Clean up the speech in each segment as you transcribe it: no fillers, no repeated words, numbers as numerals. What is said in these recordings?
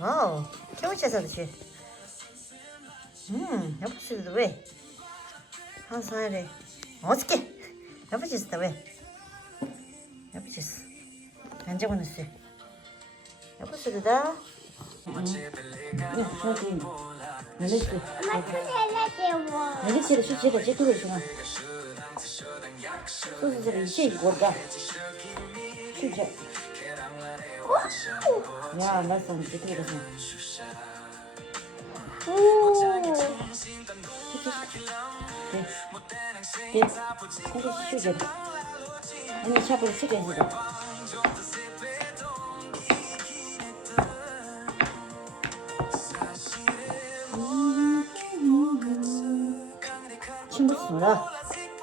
와우, 캐우치에서 드시. 여보시도 왜? 한 살에 어떻게? 여보시다 왜? 여보시스. 앉아고 넣었어. 여보시다. 멜리스. 멜리스를 수치가 찍고 있어. 소스를 이제 이거다. 수저. 야, 말씀 찍고 있어. 오. 네. 거기 수저. 아니, 샤브를 쓰게 해서. 친구 쓰라.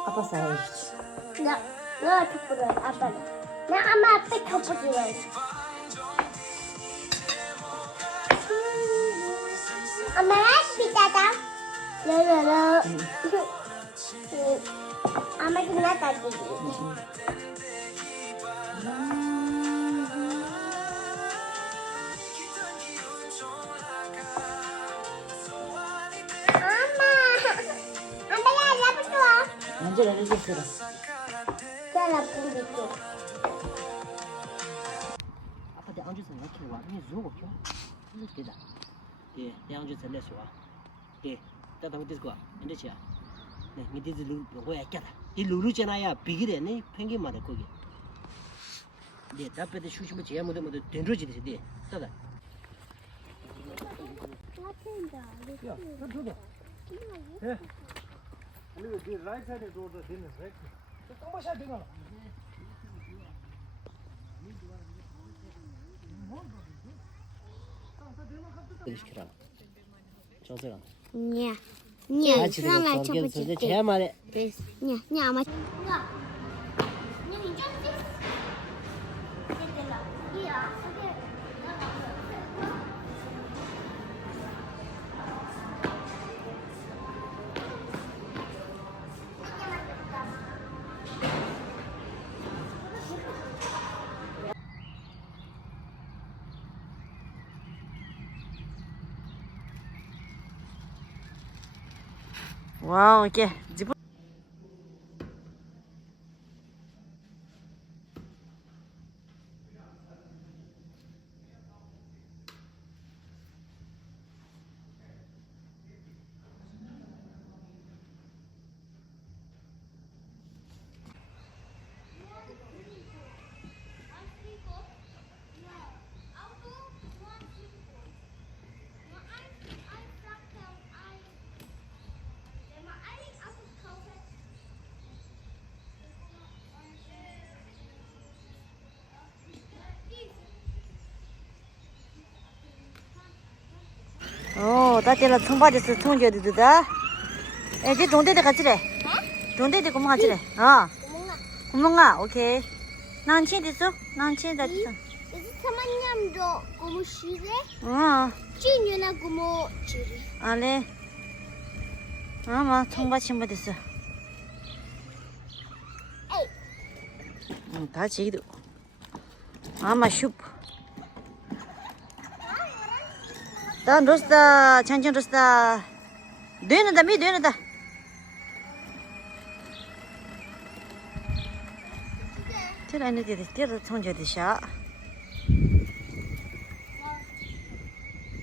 아빠 싸야지. 나 덮어줘, 아빠는. 나 엄마 앞에 덮어줘야지. 엄마, 비싸다. 라라라. 엄마 좀 나가지. 언제 내리겠어? 잘라 부르죠. 아빠한테 앉아서 이렇게 와. 니 누구 켜? 이렇게다. 예, 내 앉아서 내서 와. 예, 따다 어디서 가? 앉아지. 네, 니들 뭐야 있잖아. 이 루루잖아야. 비기래네. 펭귄 말에 거기. 네, 답변에 수시면 제야 못 된로지듯이 네. 따다. Ja, dat doe ik. Ja. Nu, die rijzijde door de dingen weg. Kom maar, zeg dingen. 시키라. 정세랑. 냐. 냐. 그러면 쳐보지. 제 말에. 냐. 냐 아마. 와우, 이렇게 집. 따뜻한 청바지에서 청주에도 되다. 이제 동대대 같이래. 동대대 구멍 같이래. 구멍아, 오케이. 난 치됐어? 난 치다 됐어. 사만냠도 고무 시래? 찐유나 고무 치리. 아래. 아마 청바지 신발 됐어. 다 지기도. 아마 슈퍼. 다 넣었다. chanchang 넣었다. 되는다, 미 되는다.这来那点的，第二从这的下。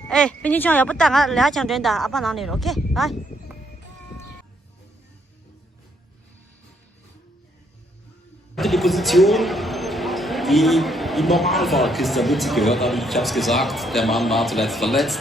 哎，冰淇淋要不打啊，2枪真的，阿爸拿你了 ，OK， 来。 Die Position, die ihm normal war, Christian Witzig gehört hat. Ich habe es gesagt, der Mann war zuletzt verletzt.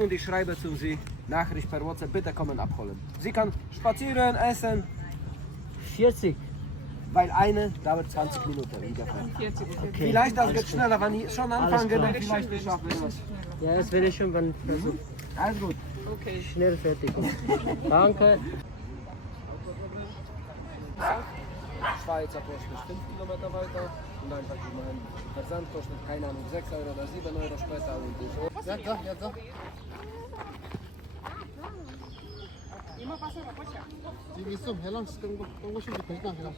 Und ich schreibe zu Sie Nachricht per WhatsApp, bitte kommen abholen. Sie kann spazieren, essen. 40. Weil eine dauert 20 Minuten. Okay. Vielleicht das geht schneller, wenn ich schon anfange, dann vielleicht nicht schaffen. Ja, das werde ich schon, wenn versuchen. Alles gut. Okay. Schnell fertig. Danke. Schweizer kostet 5 Kilometer weiter und einfach mein Versand kostet, keine Ahnung, 6 Euro oder 7 Euro später und so. Ja, da, ja, da. 지금 있어 해랑 뜬거 싶지 되지도 않아. 야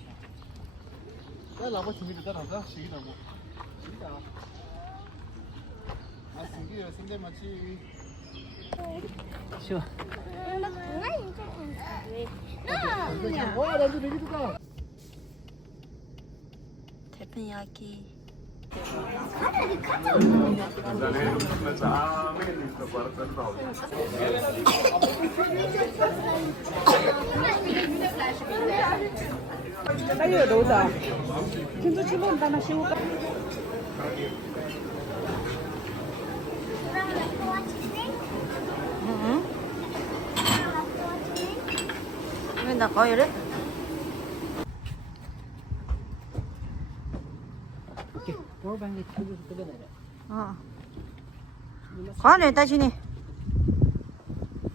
나봐 준비를 따라서 시기라고. 시기다. 아 시기야 생대 마치. 쉬워. 나 장난 인정. 와 나도 되게 좋다. 태평야기. 왜 나가 이래? 오케이. 돌방에 뜯어내라. 어. 가네 다시니.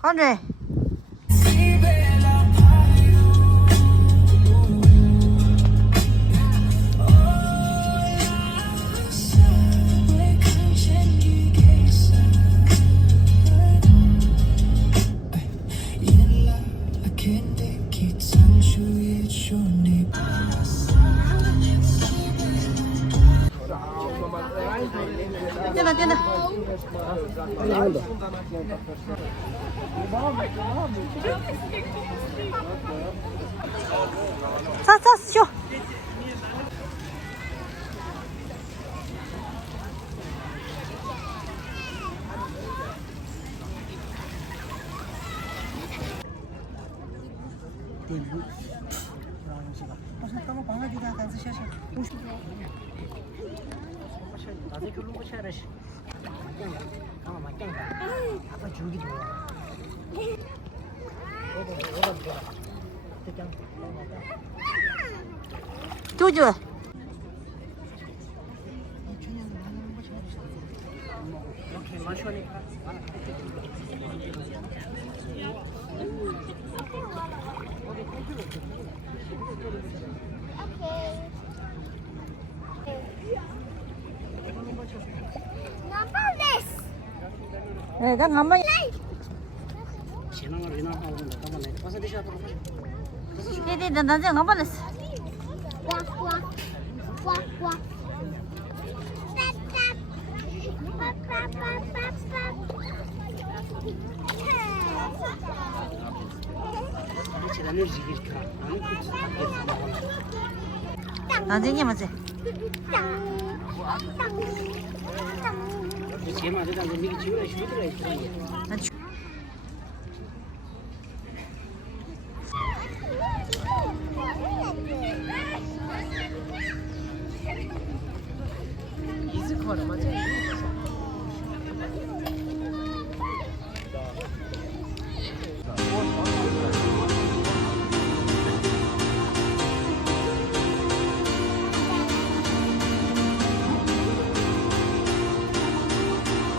가네. 뛰나 뛰나. 자, 쉬어. 나중에 그 로봇 차를 가만 맞게 아빠 주기 좋아. 조조. 이렇게 마셔니까. 네, 난 한번. 지나가는 이나 하고 있는데 가만히 와서 드셔도 네네, 난 나중에 한번 했어. 꽉꽉꽉꽉꽉 지나는 지기니까 나는 그 나중에 맞지? 제만 되다 보니 이게 지금 쉬더라 있더라. 난 주- 이즈커라 맞아.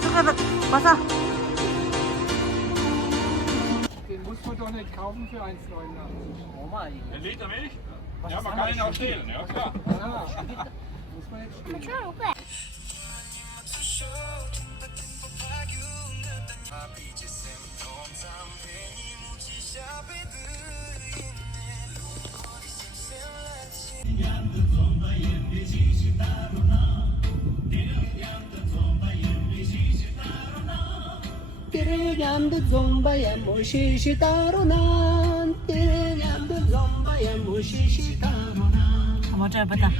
숟가락 와서. Den muss man doch nicht kaufen für 1,89. 엄마 이 Ein Liter Milch? Ja, man kann ihn auch stehlen, ja klar. Muss man jetzt stehen. Tirando zomba ya mushishi taronan. Tirando zomba ya mushishi taronan. 我这不大。